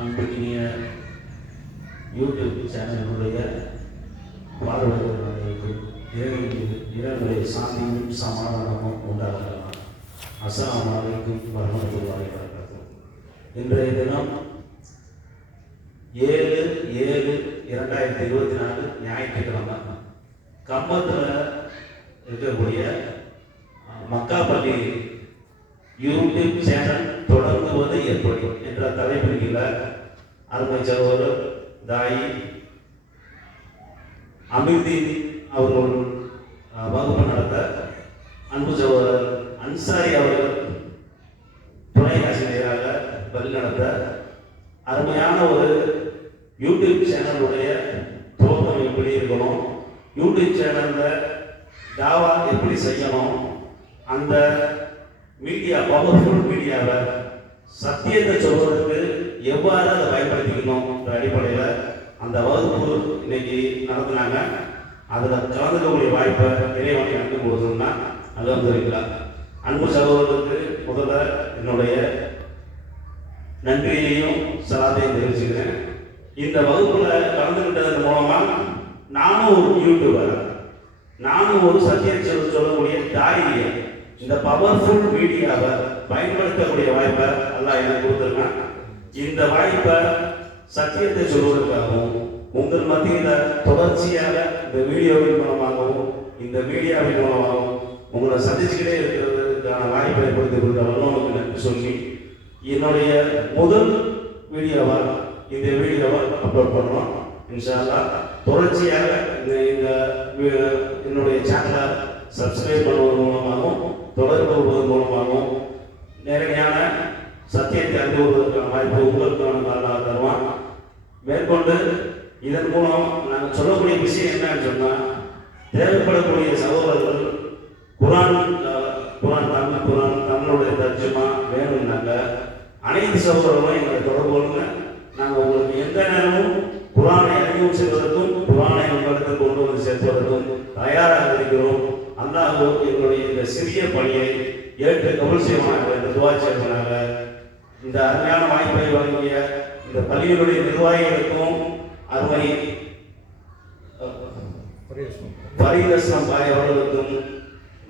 அன்புக்கினிய YouTube சேனலுடைய பார்வையாளர்களுக்கும் இறைவனுடைய சாந்தியும் சமாதானமும் உண்டாகலாம். அஸ்ஸலாமு அலைக்கும் வரஹ்மத்துல்லாஹி வபரகாத்துஹு. இன்றைய தினம் 7/7/2024 ஞாயிற்றுக்கிழமை கம்பத்தில் இருக்கக்கூடிய மக்காப்பள்ளி யூடியூப் சேனல் தொடங்குவது எப்படி என்ற தலைப்பில் அருமை சகோதரர் தாயி அமிர்தீன் அவர்கள் வகுப்பு நடத்த அன்பு சகோதரர் அன்சாரி அவர்கள் துணை ஆசிரியராக வழிநடத்த அருமையான ஒரு யூடியூப் சேனலுடைய துவக்கம் எப்படி இருக்கணும், யூடியூப் சேனலில் தாவா எப்படி செய்யணும், அந்த மீடியா பவர்ஃபுல் மீடியாவை சத்தியத்தை சொல்வதற்கு எவ்வாறு அதை பயன்படுத்திக்கணும் என்ற அடிப்படையில் அந்த வகுப்பு இன்னைக்கு நடத்துனாங்க. அதில் கலந்துக்கக்கூடிய வாய்ப்பை இறைவனை அனுப்பி கொடுத்தோம்னா அல்ஹம்துலில்லாஹ். அன்பு சகோதரருக்கு முதல்ல என்னுடைய நன்றியையும் சலாத்தையும் தெரிவிச்சுக்கிறேன். இந்த வகுப்பில் கலந்துக்கிட்டதன் மூலமாக நானும் ஒரு யூடியூபர், நானும் ஒரு சத்தியத்தை சொல்லக்கூடிய தாயை இந்த பவர்ஃபுல் மீடியாவை பயன்படுத்தக்கூடிய வாய்ப்பை அல்லாஹ் எனக்கு கொடுத்துருக்கேன். இந்த வாய்ப்பை சத்தியத்தை சொல்வதற்காகவும் உங்கள் மத்தியில் தொடர்ச்சியாக இந்த வீடியோவின் மூலமாகவும் இந்த மீடியாவின் மூலமாகவும் உங்களை சந்திச்சுக்கிட்டே இருக்கிறதுக்கான வாய்ப்பை ஏற்படுத்தி கொடுத்த வல்லவனுக்கு நன்றி சொல்லி என்னுடைய முதல் வீடியோவை இந்த வீடியோவை அப்லோட் பண்ணுறோம். இன்ஷா அல்லாஹ் தொடர்ச்சியாக இந்த என்னுடைய சேனலை சப்ஸ்கிரைப் பண்ணுவதன் மூலமாகவும் தொடர்பு கொள்வதன் மூலமாகவும் நேரடியான சத்தியத்தை அறிந்து கொள்வதற்கான வாய்ப்பு உங்களுக்கான அல்லாஹ் தருவான். மேற்கொண்டு இதன் மூலம் நாங்கள் சொல்லக்கூடிய விஷயம் என்னன்னு சொன்னால், தேவைப்படக்கூடிய சகோதரர்கள் குரான் தமிழுடைய தர்ஜுமா வேணும்னாங்க அனைத்து சகோதரர்களும் எங்களை தொடர்பு கொள்ளுங்க. நாங்கள் உங்களுக்கு எந்த நேரமும் குரானை அறிமுகம் செய்வதற்கும் குரானை உங்களுக்கு கொண்டு வந்து சேர்ப்பதற்கும் தயாராக இருக்கிறோம். அல்லாஹ் எங்களுடைய இந்த சிறிய பணியை ஏற்று கபூல் செய்வானாக என்று துஆ செய்வானாக. இந்த அருமையான வாய்ப்பை வழங்கிய இந்த பள்ளியினுடைய நிர்வாகிகளுக்கும் அருமை பரிதர்சனம் பாய் அவர்களுக்கும்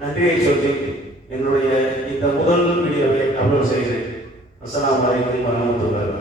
நன்றியை சொல்லி என்னுடைய இந்த முதல் வீடியோவை அப்லோட் செய்கிறேன். அஸ்ஸலாமு அலைக்கும் வரஹ்மத்துல்லாஹி.